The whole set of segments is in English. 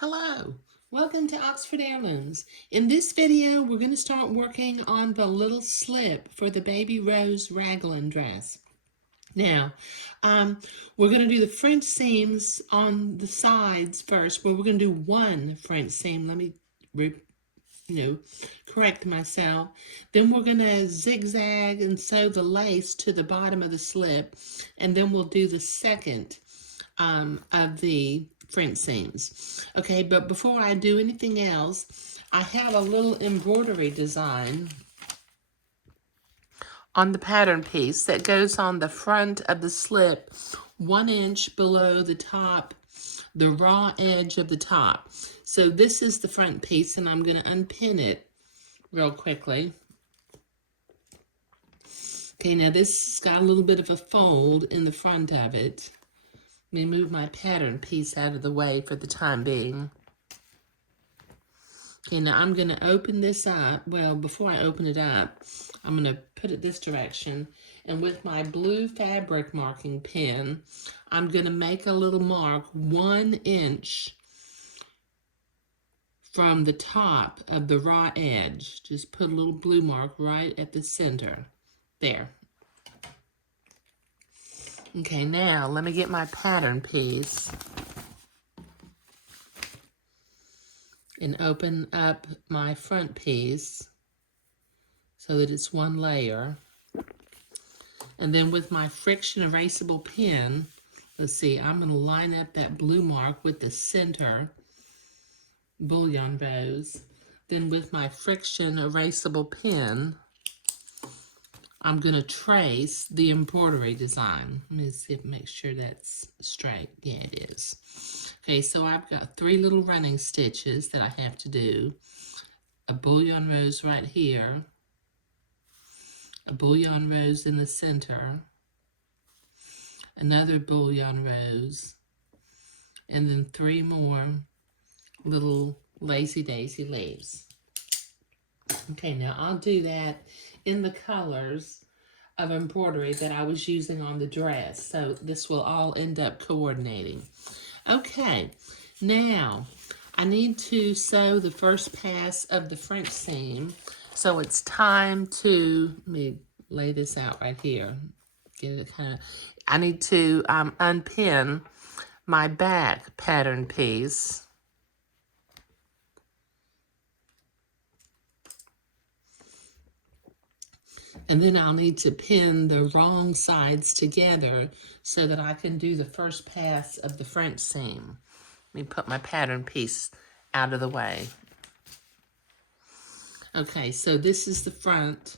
Hello, welcome to Oxford Heirlooms. In this video, we're going to start working on the little slip for the Baby Rose Raglan dress. Now, we're going to do the French seams on the sides first, but we're going to do one French seam. Let me correct myself. Then we're going to zigzag and sew the lace to the bottom of the slip, and then we'll do the second of the French seams. Okay, but before I do anything else, I have a little embroidery design on the pattern piece that goes on the front of the slip, 1 inch below the top, the raw edge of the top. So this is the front piece, and I'm going to unpin it real quickly. Okay, now this has got a little bit of a fold in the front of it. Let me move my pattern piece out of the way for the time being. Okay, now I'm going to open this up. Well, before I open it up, I'm going to put it this direction. And with my blue fabric marking pen, I'm going to make a little mark 1 inch from the top of the raw edge. Just put a little blue mark right at the center. There. Okay, now let me get my pattern piece and open up my front piece so that it's one layer. And then with my friction erasable pen, let's see, I'm going to line up that blue mark with the center bullion rose. Then with my friction erasable pen, I'm going to trace the embroidery design. Let me see if make sure that's straight. Yeah, it is. Okay, so I've got 3 little running stitches that I have to do. A bullion rose right here, a bullion rose in the center, another bullion rose, and then 3 more little lazy daisy leaves. Okay, now I'll do that in the colors of embroidery that I was using on the dress. So this will all end up coordinating. Okay, now I need to sew the first pass of the French seam. So it's time to, let me lay this out right here. Get it kind of, I need to unpin my back pattern piece. And then I'll need to pin the wrong sides together so that I can do the first pass of the French seam. Let me put my pattern piece out of the way. Okay, so this is the front.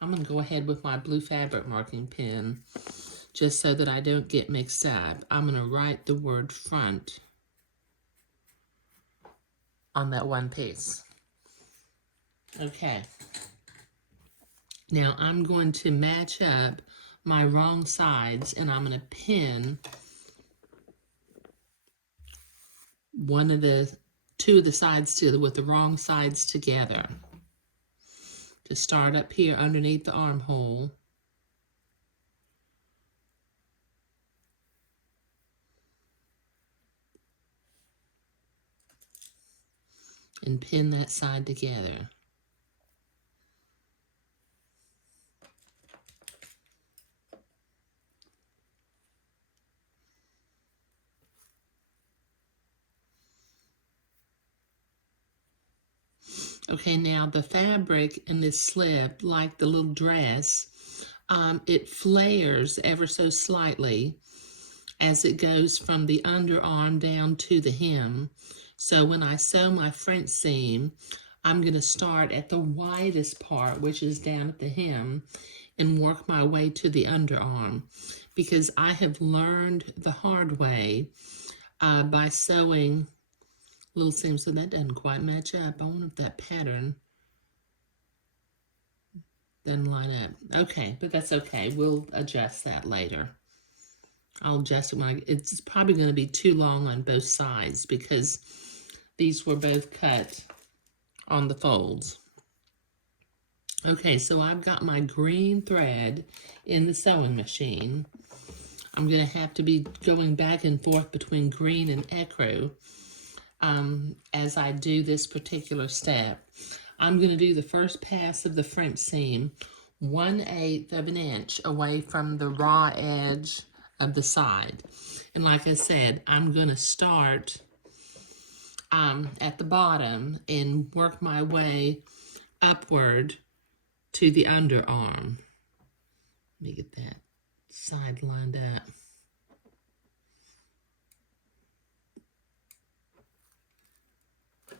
I'm going to go ahead with my blue fabric marking pen just so that I don't get mixed up. I'm going to write the word front on that one piece. Okay. Now I'm going to match up my wrong sides, and I'm going to pin two of the sides together with the wrong sides together. To start up here underneath the armhole. And pin that side together. Okay, now the fabric in this slip, like the little dress, it flares ever so slightly as it goes from the underarm down to the hem. So when I sew my French seam, I'm going to start at the widest part, which is down at the hem, and work my way to the underarm, because I have learned the hard way by sewing little seams. So that doesn't quite match up. I wonder if that pattern doesn't line up. Okay, but that's okay. We'll adjust that later. I'll adjust it when it's probably going to be too long on both sides because these were both cut on the folds. Okay, so I've got my green thread in the sewing machine. I'm going to have to be going back and forth between green and ecru as I do this particular step. I'm going to do the first pass of the front seam 1/8 of an inch away from the raw edge of the side. And like I said, I'm going to start at the bottom and work my way upward to the underarm. Let me get that side lined up.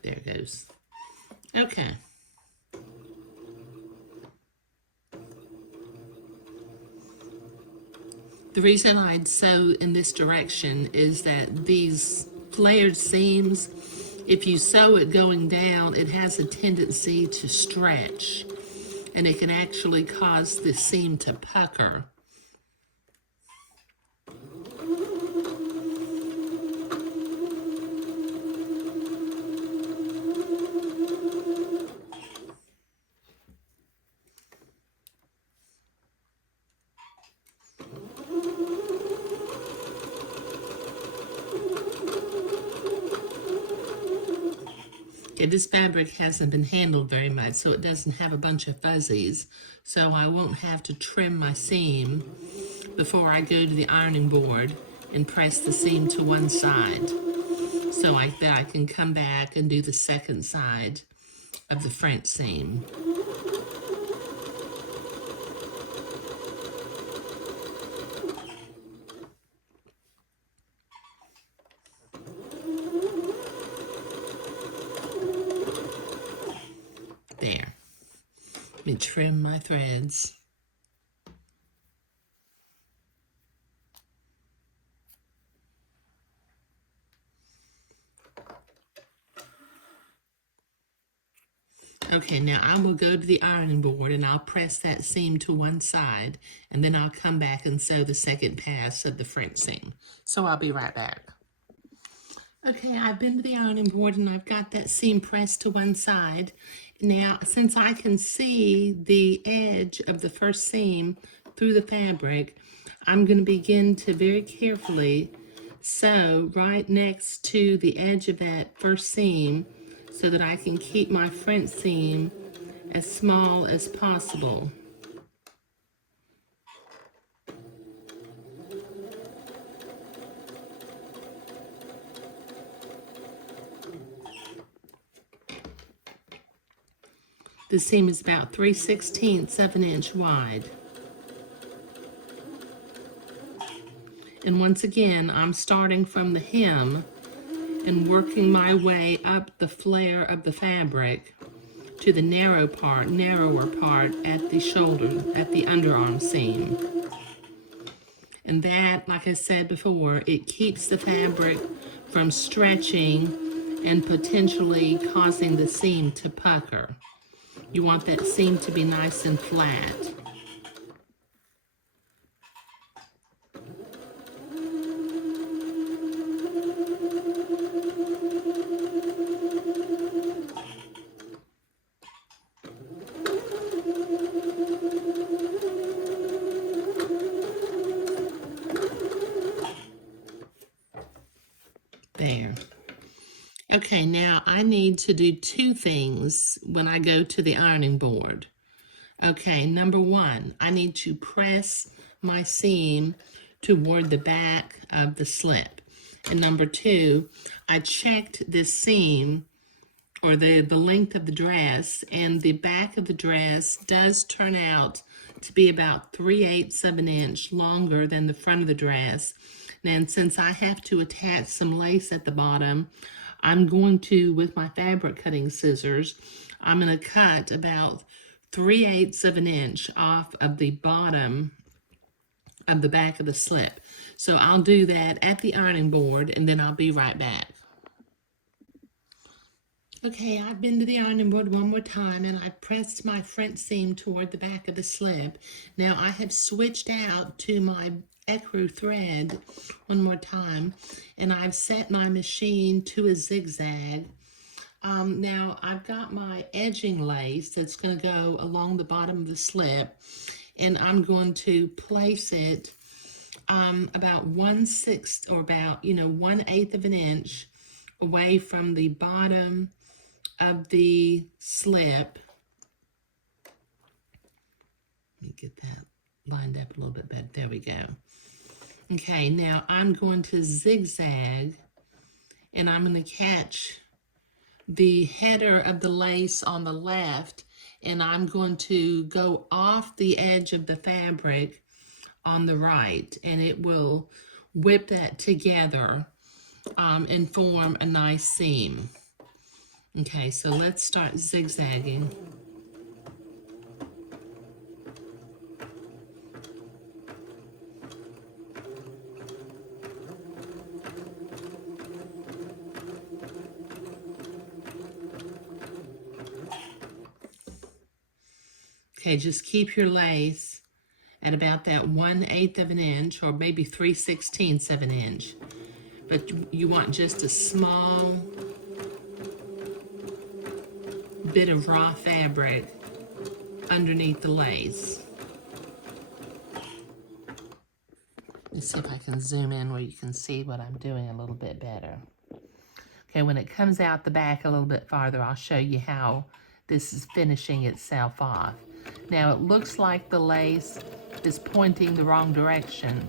There it goes. Okay. The reason I'd sew in this direction is that these flared seams, if you sew it going down, it has a tendency to stretch, and it can actually cause the seam to pucker. Okay, this fabric hasn't been handled very much, so it doesn't have a bunch of fuzzies, so I won't have to trim my seam before I go to the ironing board and press the seam to one side, so that I can come back and do the second side of the front seam. There. Let me trim my threads. Okay, now I will go to the ironing board and I'll press that seam to one side, and then I'll come back and sew the second pass of the front seam. So I'll be right back. Okay, I've been to the ironing board and I've got that seam pressed to one side. Now, since I can see the edge of the first seam through the fabric, I'm going to begin to very carefully sew right next to the edge of that first seam so that I can keep my front seam as small as possible. The seam is about 3/16 of an inch wide. And once again, I'm starting from the hem and working my way up the flare of the fabric to the narrower part at the shoulder, at the underarm seam. And that, like I said before, it keeps the fabric from stretching and potentially causing the seam to pucker. You want that seam to be nice and flat. There. Okay, now I need to do two things when I go to the ironing board. Okay, number one, I need to press my seam toward the back of the slip. And number two, I checked this seam, or the length of the dress, and the back of the dress does turn out to be about 3/8 of an inch longer than the front of the dress. And since I have to attach some lace at the bottom, I'm going to, with my fabric cutting scissors, I'm going to cut about 3/8 of an inch off of the bottom of the back of the slip. So I'll do that at the ironing board, and then I'll be right back. Okay, I've been to the ironing board one more time, and I pressed my front seam toward the back of the slip. Now I have switched out to my ecru thread one more time, and I've set my machine to a zigzag. Now I've got my edging lace that's going to go along the bottom of the slip, and I'm going to place it about 1/6 or about 1/8 of an inch away from the bottom of the slip. Let me get that lined up a little bit better. There we go. Okay, now I'm going to zigzag, and I'm going to catch the header of the lace on the left, and I'm going to go off the edge of the fabric on the right, and it will whip that together and form a nice seam. Okay, so let's start zigzagging. Okay, just keep your lace at about that 1/8 of an inch, or maybe 3/16 of an inch. But you want just a small bit of raw fabric underneath the lace. Let's see if I can zoom in where you can see what I'm doing a little bit better. Okay, when it comes out the back a little bit farther, I'll show you how this is finishing itself off. Now it looks like the lace is pointing the wrong direction,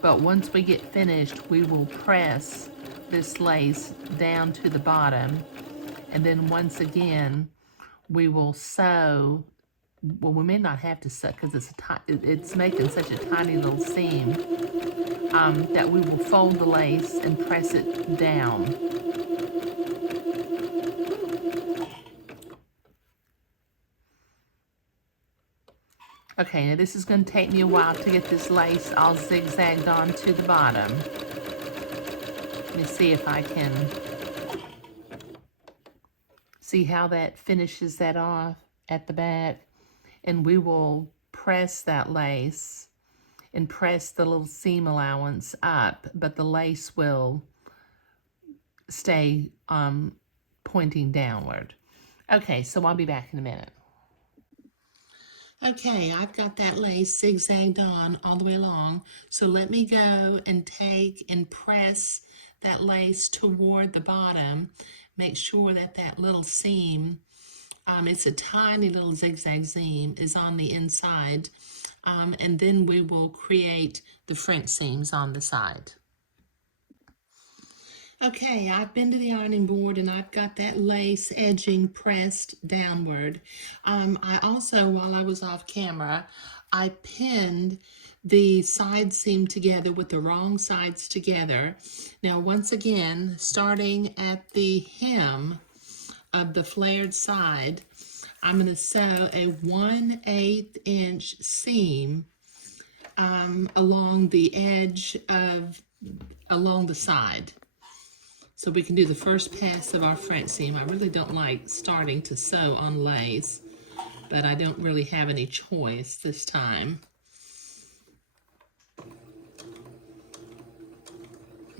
but once we get finished, we will press this lace down to the bottom, and then once again, we will sew. Well, we may not have to sew because it's making such a tiny little seam that we will fold the lace and press it down. Okay, now this is going to take me a while to get this lace all zigzagged onto the bottom. Let me see if I can see how that finishes that off at the back. And we will press that lace and press the little seam allowance up, but the lace will stay pointing downward. Okay, so I'll be back in a minute. Okay, I've got that lace zigzagged on all the way along. So let me go and take and press that lace toward the bottom. Make sure that that little seam, it's a tiny little zigzag seam, is on the inside. And then we will create the front seams on the side. Okay, I've been to the ironing board and I've got that lace edging pressed downward. I also, while I was off camera, I pinned the side seam together with the wrong sides together. Now, once again, starting at the hem of the flared side, I'm going to sew a 1/8 inch seam along the edge along the side. So we can do the first pass of our front seam. I really don't like starting to sew on lace, but I don't really have any choice this time.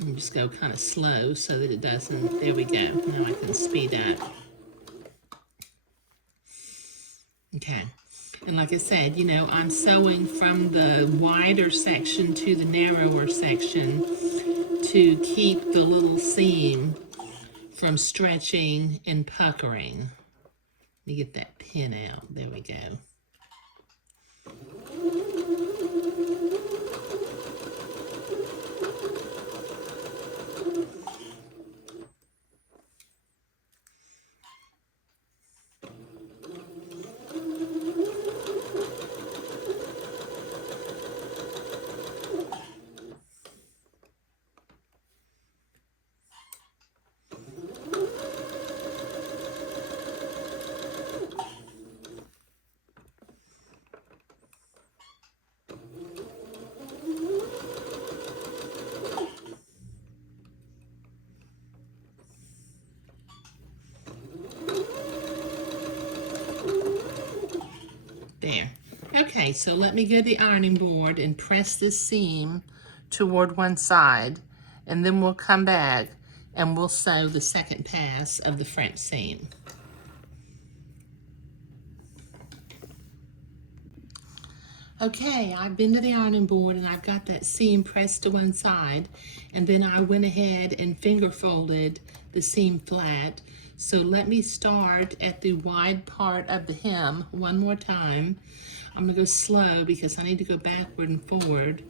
And just go kind of slow so that it doesn't, there we go. Now I can speed up. Okay. And like I said, you know, I'm sewing from the wider section to the narrower section to keep the little seam from stretching and puckering. Let me get that pin out. There we go. There. Okay, so let me go to the ironing board and press this seam toward one side, and then we'll come back and we'll sew the second pass of the front seam. Okay, I've been to the ironing board and I've got that seam pressed to one side, and then I went ahead and finger folded the seam flat. So let me start at the wide part of the hem one more time. I'm gonna go slow because I need to go backward and forward.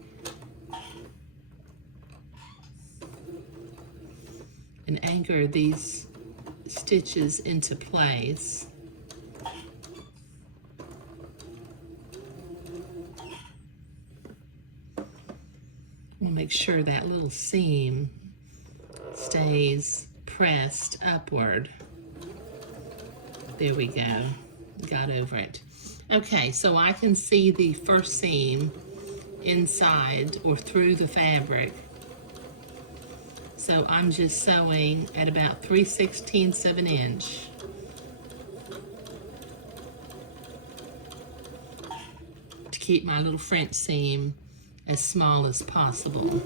And anchor these stitches into place. We'll make sure that little seam stays pressed upward. There we go. Got over it. Okay, so I can see the first seam inside or through the fabric. So I'm just sewing at about 3/16 of an inch. To keep my little French seam as small as possible.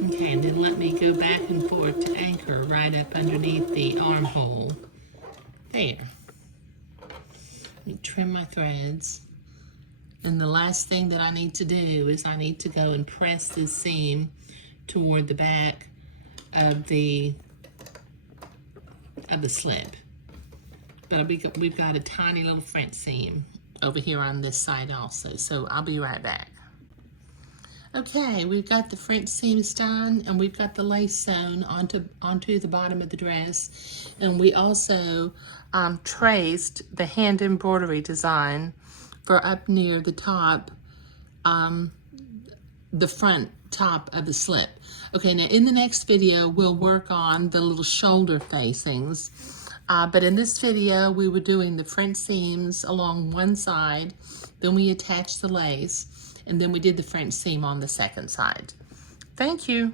Okay, and then let me go back and forth to anchor right up underneath the armhole. There. Let me trim my threads. And the last thing that I need to do is I need to go and press this seam toward the back of the slip. But we've got a tiny little French seam over here on this side also, so I'll be right back. Okay, we've got the French seams done, and we've got the lace sewn onto the bottom of the dress, and we also traced the hand embroidery design for up near the top, the front top of the slip. Okay, now in the next video, we'll work on the little shoulder facings. But in this video, we were doing the French seams along one side, then we attached the lace, and then we did the French seam on the second side. Thank you.